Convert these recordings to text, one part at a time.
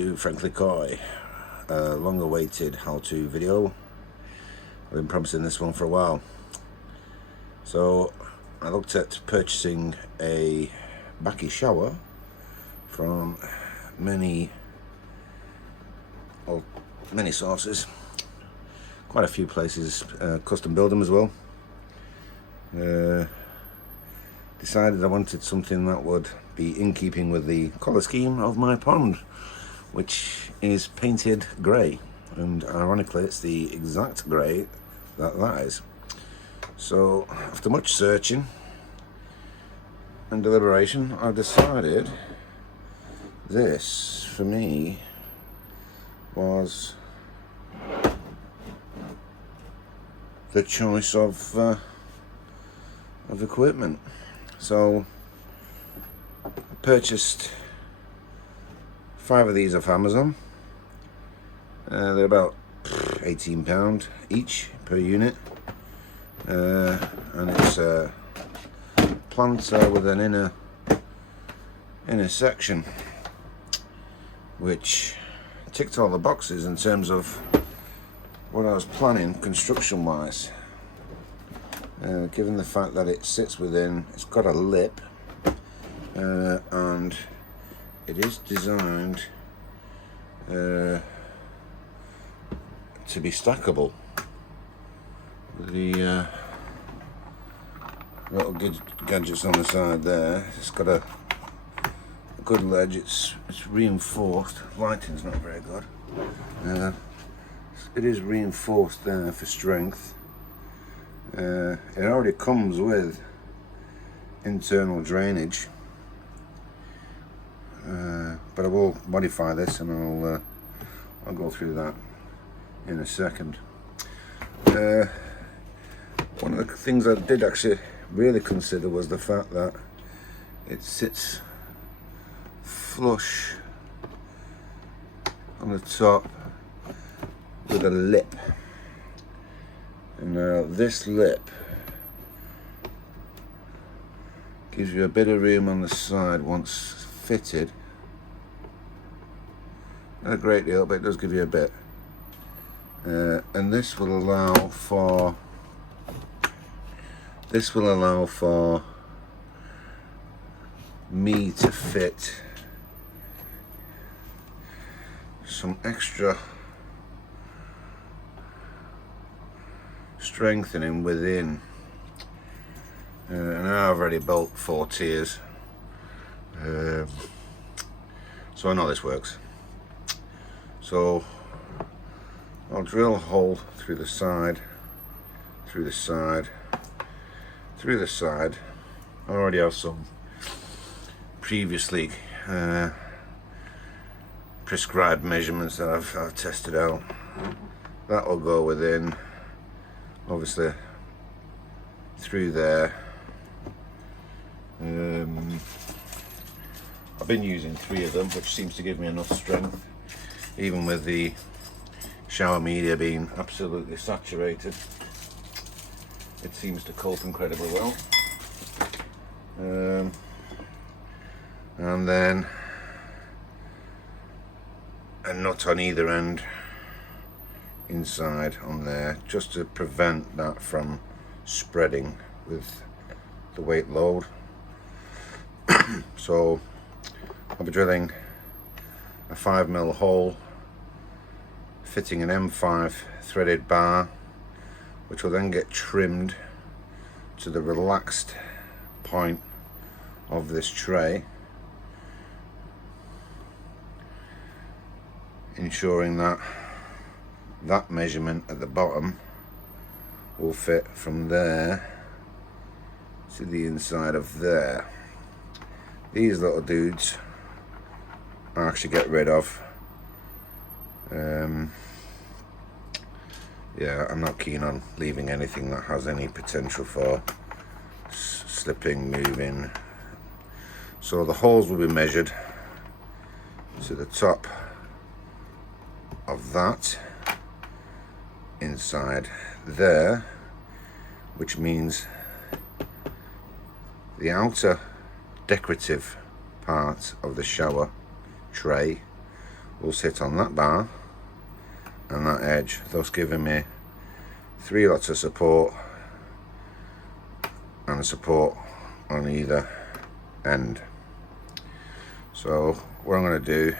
to Frankly Coy, a long awaited how-to video. I've been promising this one for a while. So I looked at purchasing a Baki shower from many sources, quite a few places, custom build them as well. Decided I wanted something that would be in keeping with the colour scheme of my pond, which is painted grey, and ironically it's the exact grey that is. So after much searching and deliberation, I've decided this for me was the choice of equipment. So I purchased 5 of these off Amazon. They're about £18 each per unit, and it's a planter with an inner section, which ticked all the boxes in terms of what I was planning construction wise. Given the fact that it sits within, it's got a lip, and it is designed to be stackable. The little gadgets on the side there, it's got a good ledge. It's reinforced. Lighting's not very good. It is reinforced there for strength. It already comes with internal drainage, but I will modify this, and I'll go through that in a second. One of the things I did actually really consider was the fact that it sits flush on the top with a lip. And this lip gives you a bit of room on the side once fitted. Not a great deal, but it does give you a bit. And this will allow for me to fit some extra strengthening within, and I've already built 4 tiers, so I know this works. So I'll drill a hole through the side, through the side, through the side. I already have some previously prescribed measurements that I've tested out. That will go within, obviously through there. I've been using 3 of them, which seems to give me enough strength, even with the shower media being absolutely saturated. It seems to cope incredibly well. And then a nut on either end inside on there, just to prevent that from spreading with the weight load. So I'll be drilling a 5mm hole, fitting an M5 threaded bar, which will then get trimmed to the relaxed point of this tray, ensuring that that measurement at the bottom will fit from there to the inside of there. These little dudes I actually get rid of. Yeah, I'm not keen on leaving anything that has any potential for slipping, moving. So the holes will be measured to the top of that inside there, which means the outer decorative part of the shower tray will sit on that bar and that edge, thus giving me 3 lots of support and support on either end. So what I'm going to do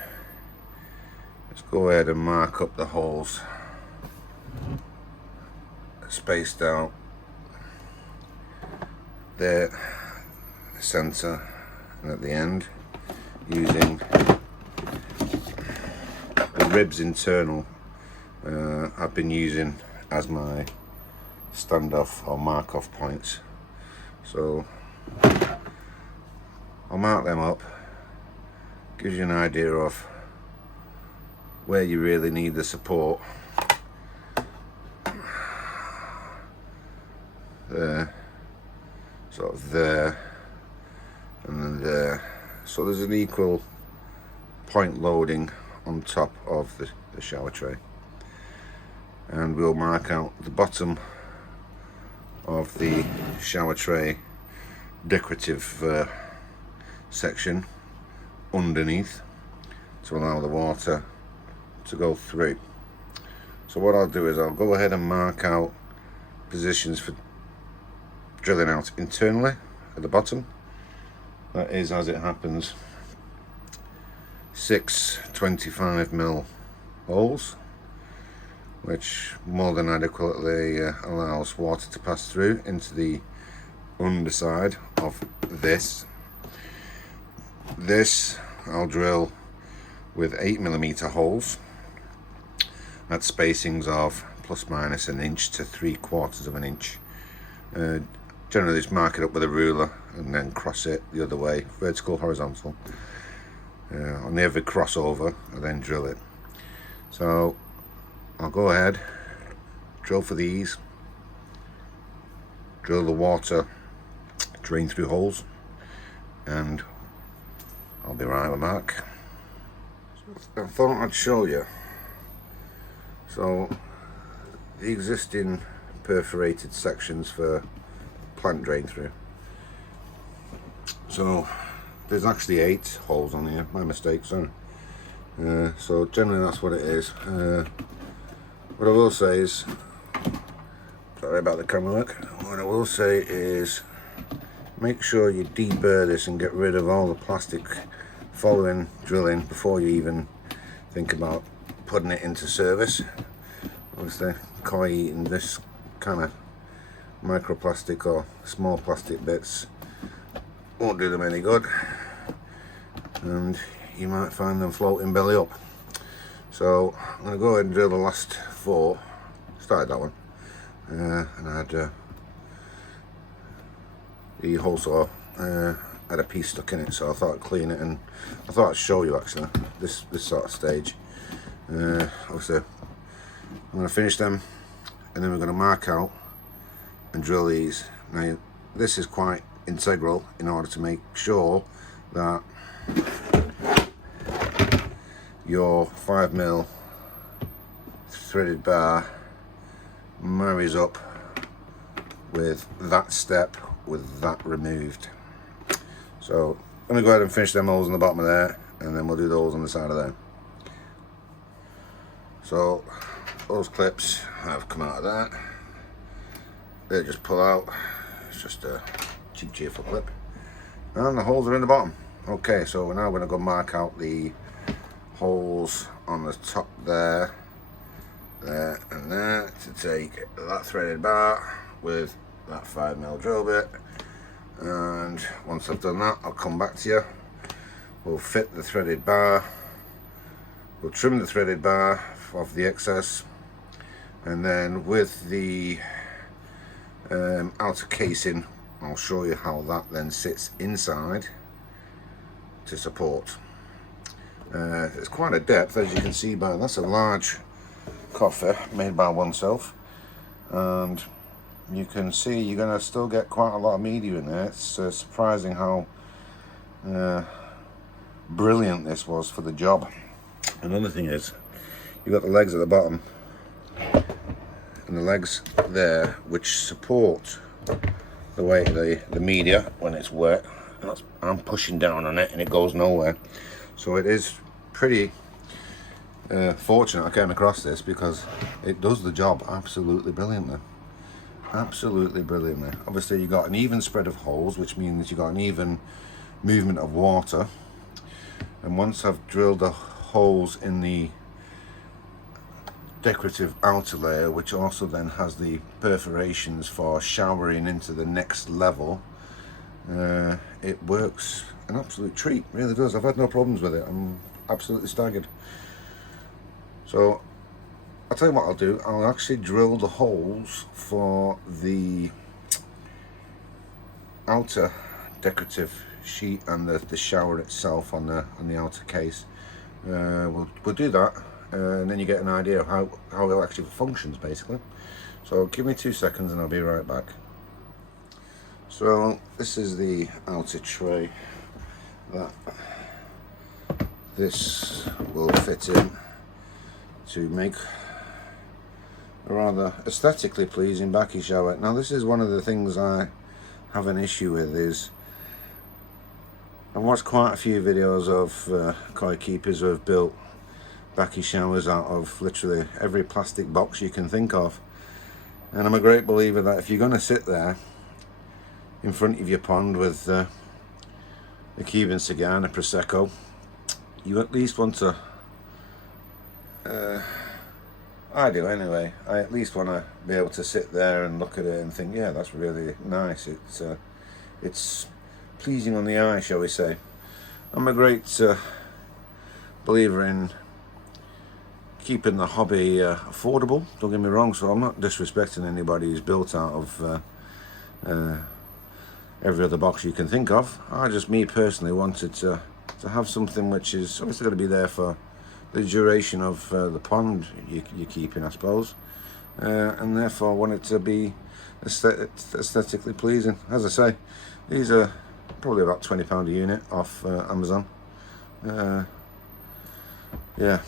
is go ahead and mark up the holes spaced out there, the centre and at the end, using the ribs internal I've been using as my standoff or mark off points. So I'll mark them up, gives you an idea of where you really need the support. There, sort of there, and then there. So there's an equal point loading on top of the shower tray. And we'll mark out the bottom of the shower tray decorative section underneath to allow the water to go through. So what I'll do is I'll go ahead and mark out positions for drilling out internally at the bottom. That is, as it happens, 6 25mm holes, which more than adequately allows water to pass through into the underside of this. This I'll drill with 8mm holes at spacings of plus minus an inch to 3/4 of an inch. Generally just mark it up with a ruler and then cross it the other way, vertical, horizontal. On every crossover I then drill it. So I'll go ahead, drill for these, drill the water, drain through holes, and I'll be right back. I thought I'd show you. So the existing perforated sections for plant drain through. So there's actually 8 holes on here, my mistake, sorry. So generally that's what it is. What I will say is, sorry about the camera work, what I will say is make sure you deburr this and get rid of all the plastic following drilling before you even think about putting it into service. Obviously koi eating this kind of microplastic or small plastic bits won't do them any good, and you might find them floating belly up. So I'm going to go ahead and drill the last 4. Started that one, and I had the hole saw had a piece stuck in it, so I thought I'd clean it, and I thought I'd show you actually this sort of stage. Obviously I'm going to finish them, and then we're going to mark out and drill these. Now this is quite integral in order to make sure that your 5mm threaded bar marries up with that step with that removed. So I'm going to go ahead and finish them holes on the bottom of there, and then we'll do the holes on the side of there. So those clips have come out of that. They just pull out. It's just a cheap cheerful clip, and the holes are in the bottom. Okay, so we're now going to go mark out the holes on the top there, and there, to take that threaded bar with that 5mm drill bit. And once I've done that, I'll come back to you. We'll fit the threaded bar, we'll trim the threaded bar off the excess, and then with the outer casing, I'll show you how that then sits inside to support. It's quite a depth, as you can see by that's a large coffer made by oneself, and you can see you're going to still get quite a lot of media in there. It's surprising how brilliant this was for the job. Another thing is, you've got the legs at the bottom and the legs there which support the weight of the media when it's wet. I'm pushing down on it and it goes nowhere. So it is pretty fortunate I came across this, because it does the job absolutely brilliantly. Absolutely brilliantly. Obviously you've got an even spread of holes, which means you've got an even movement of water. And once I've drilled the holes in the decorative outer layer, which also then has the perforations for showering into the next level, it works an absolute treat, really does. I've had no problems with it. I'm absolutely staggered. So I'll tell you what I'll do. I'll actually drill the holes for the outer decorative sheet and the shower itself on the outer case. We'll do that, and then you get an idea of how it actually functions, basically. So give me 2 seconds and I'll be right back. So this is the outer tray that this will fit in to make a rather aesthetically pleasing Baki shower. Now this is one of the things I have an issue with, is I've watched quite a few videos of koi keepers who have built Baki showers out of literally every plastic box you can think of, and I'm a great believer that if you're going to sit there in front of your pond with a Cuban cigar and a Prosecco, you at least want to, I do anyway, I at least want to be able to sit there and look at it and think, yeah, that's really nice. It's pleasing on the eye, shall we say. I'm a great believer in keeping the hobby affordable, don't get me wrong, so I'm not disrespecting anybody who's built out of every other box you can think of. Me personally wanted to have something which is obviously going to be there for the duration of the pond you're keeping, I suppose, and therefore want it to be aesthetically pleasing. As I say, these are probably about £20 a unit off Amazon. Yeah,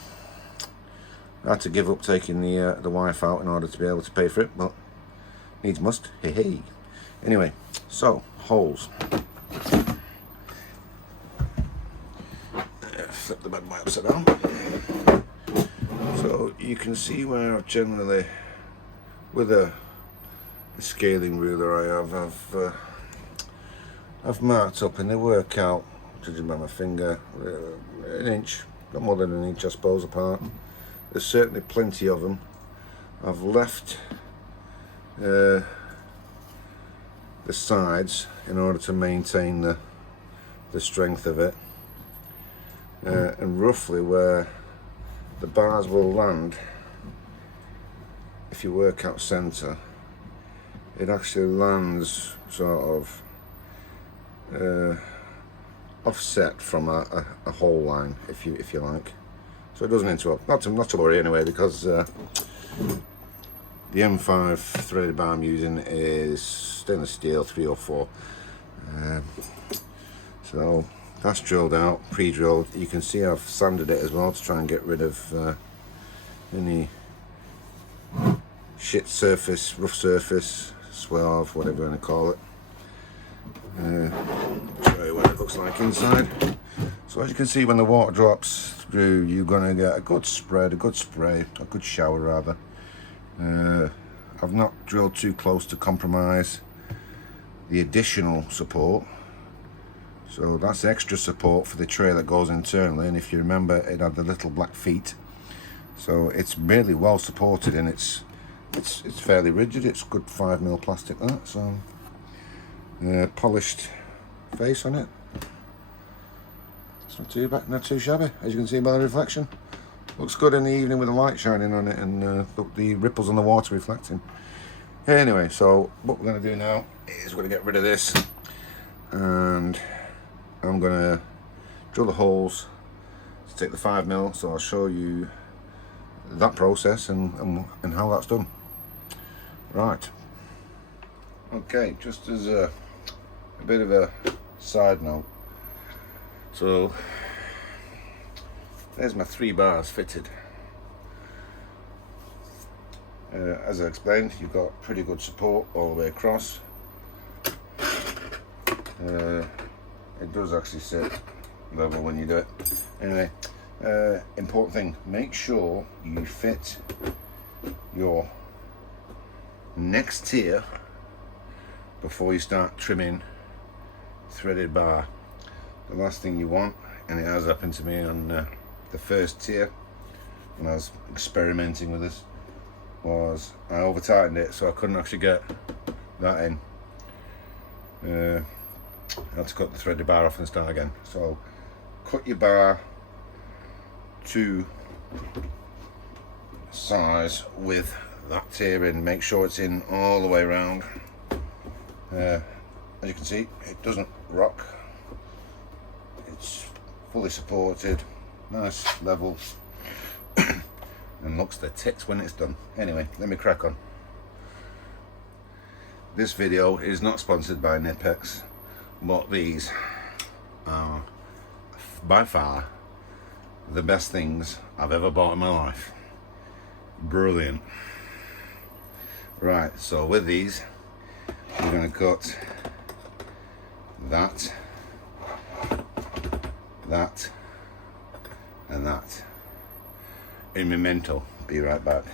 I had to give up taking the wife out in order to be able to pay for it, but needs must. Hey. Anyway, so holes. Flip the bad boy upside down. So you can see where I've generally, with a scaling ruler I've marked up, and they work out, judging by my finger, an inch, not more than an inch I suppose apart. There's certainly plenty of them. I've left the sides in order to maintain the strength of it, and roughly where the bars will land, if you work out centre, it actually lands sort of offset from a hole line, if you like, so it doesn't interrupt. Not to worry anyway, because the M5 threaded bar I'm using is stainless steel 304. So that's drilled out, pre-drilled. You can see I've sanded it as well to try and get rid of any shit surface, rough surface, swerve, whatever you want to call it. Show you what it looks like inside. So as you can see, when the water drops through, you're going to get a good spread, a good spray, a good shower rather. I've not drilled too close to compromise the additional support, so that's extra support for the tray that goes internally. And if you remember, it had the little black feet, so it's really well supported, and it's fairly rigid. It's good 5mm plastic, that. So polished face on it. It's not too bad, not too shabby, as you can see by the reflection. Looks good in the evening with the light shining on it, and the ripples on the water reflecting. Anyway, so what we're going to do now is we're going to get rid of this, and I'm going to drill the holes to take the 5mm. So I'll show you that process and how that's done. Right. Okay, just as a bit of a side note, so there's my 3 bars fitted. As I explained, you've got pretty good support all the way across. It does actually sit level when you do it. Anyway, important thing, make sure you fit your next tier before you start trimming threaded bar. The last thing you want, and it has happened to me on the first tier when I was experimenting with this, was I over tightened it so I couldn't actually get that in. I had to cut the threaded bar off and start again. So cut your bar to size with that tier in, make sure it's in all the way around. As you can see, it doesn't rock, it's fully supported, nice level, and looks the tits when it's done. Anyway, let me crack on. This video is not sponsored by Nipex, but these are by far the best things I've ever bought in my life. Brilliant. Right, so with these, we're going to cut that, that, and that in memento. Be right back.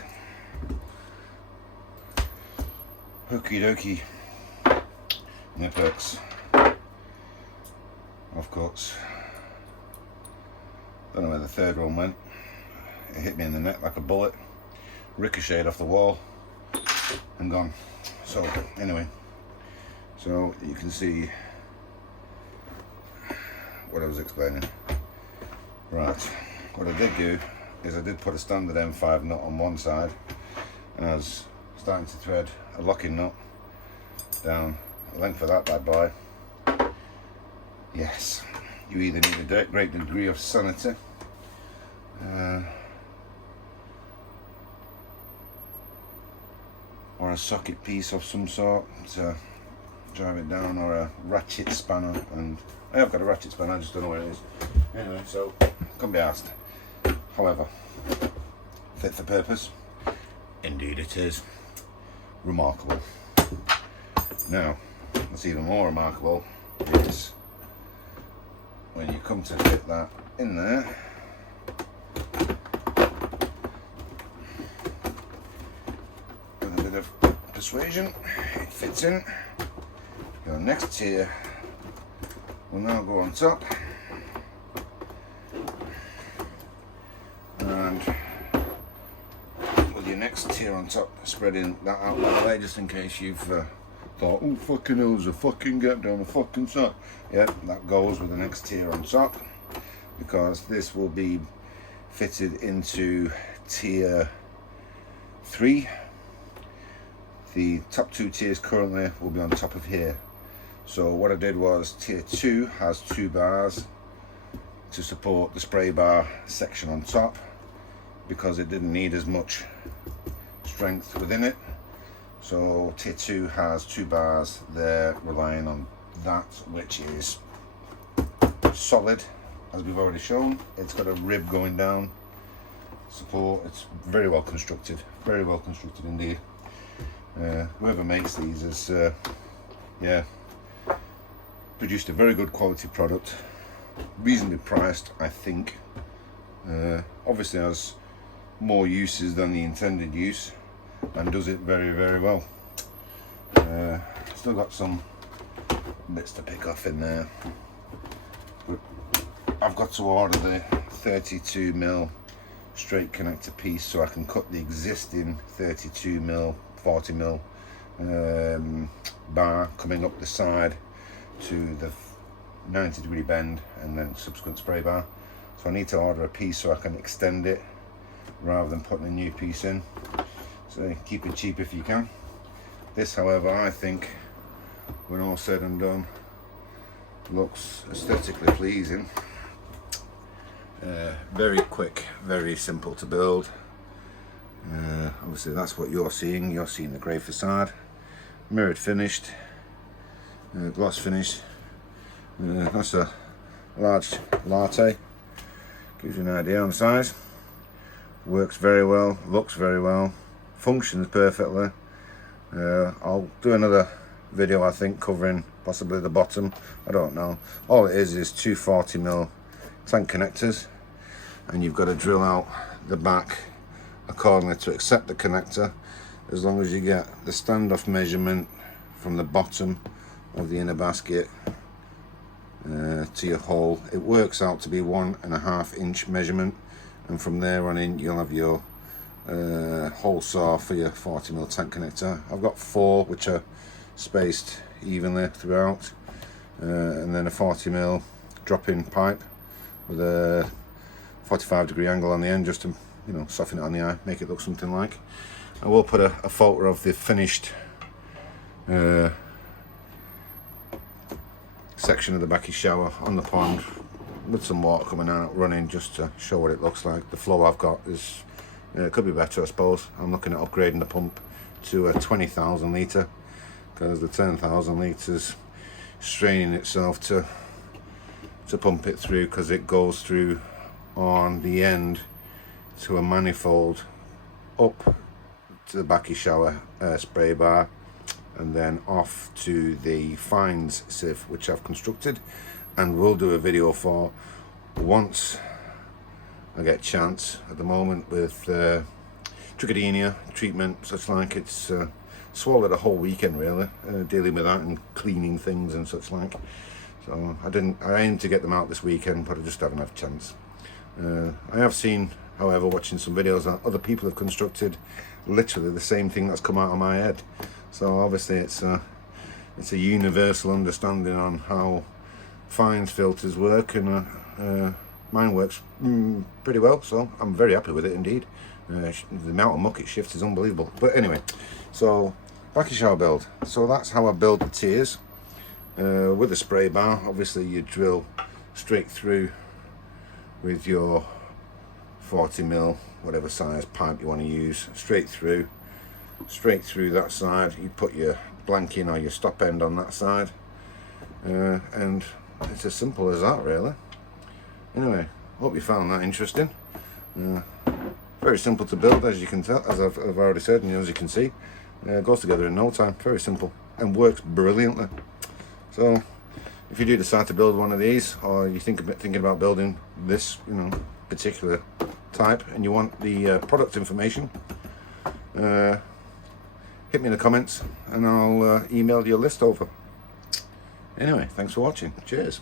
Okie dokie. Nipex. Off cuts. Don't know where the third one went. It hit me in the neck like a bullet, ricocheted off the wall and gone. So anyway, so you can see what I was explaining. Right, what I did do is I did put a standard M5 nut on one side, and I was starting to thread a locking nut down the length of that bad boy. Yes, you either need a great degree of sanity or a socket piece of some sort to drive it down, or a ratchet spanner, and I have got a ratchet spanner, I just don't know where it is. Anyway, so can't be asked. However, fit for purpose, indeed it is. Remarkable. Now, what's even more remarkable is when you come to fit that in there, with a bit of persuasion, it fits in. Your next tier will now go on top, and with your next tier on top, spreading that out by the way, just in case you've thought, oh fucking hell, there's a fucking gap down the fucking side. Yeah, that goes with the next tier on top, because this will be fitted into tier 3. The top 2 tiers currently will be on top of here. So what I did was, tier 2 has 2 bars to support the spray bar section on top, because it didn't need as much strength within it. So tier 2 has 2 bars there, relying on that, which is solid, as we've already shown. It's got a rib going down, support. It's very well constructed indeed. Whoever makes these has produced a very good quality product, reasonably priced, I think. Obviously has more uses than the intended use, and does it very, very well. Still got some bits to pick off in there, but I've got to order the 32mm straight connector piece so I can cut the existing 32mm 40mm bar coming up the side to the 90-degree bend and then subsequent spray bar. So I need to order a piece so I can extend it rather than putting a new piece in. So keep it cheap if you can. This, however, I think, when all said and done, looks aesthetically pleasing. Very quick, very simple to build. Obviously that's what you're seeing. You're seeing the grey facade, mirrored finished, gloss finish. That's a large latte. Gives you an idea on the size. Works very well, looks very well, functions perfectly. I'll do another video, I think, covering possibly the bottom. I don't know. All it is 2 40mm tank connectors. and you've got to drill out the back accordingly to accept the connector. As long as you get the standoff measurement from the bottom of the inner basket to your hole, it works out to be 1.5 inch measurement, and from there on in you'll have your hole saw for your 40mm tank connector. I've got 4 which are spaced evenly throughout, and then a 40mm drop-in pipe with a 45-degree angle on the end, just to, you know, soften it on the eye, make it look something like. I will put a photo of the finished section of the Baki shower on the pond with some water coming out running, just to show what it looks like. The flow I've got is it could be better, I suppose. I'm looking at upgrading the pump to a 20,000 litre, because the 10,000 litres straining itself to pump it through, because it goes through on the end to a manifold up to the Baki shower spray bar, and then off to the fines sieve, which I've constructed and will do a video for once I get a chance. At the moment with trichodinea treatment, such like, it's swallowed a whole weekend really, dealing with that and cleaning things and such like. So I aimed to get them out this weekend, but I just haven't had a chance. I have seen, however, watching some videos that other people have constructed literally the same thing that's come out of my head. So obviously it's a universal understanding on how fines filters work, and mine works pretty well, so I'm very happy with it indeed. The amount of muck it shifts is unbelievable. But anyway, so Baki shower build. So that's how I build the tiers with a spray bar. Obviously you drill straight through with your 40mm, whatever size pipe you want to use, straight through that side. You put your blanking or your stop end on that side, and it's as simple as that really. Anyway, hope you found that interesting. Very simple to build, as you can tell, as I've already said, and as you can see, it goes together in no time. Very simple and works brilliantly. So if you do decide to build one of these, or you thinking about building this, you know, particular type, and you want the product information, hit me in the comments and I'll email your list over. Anyway, thanks for watching. Cheers.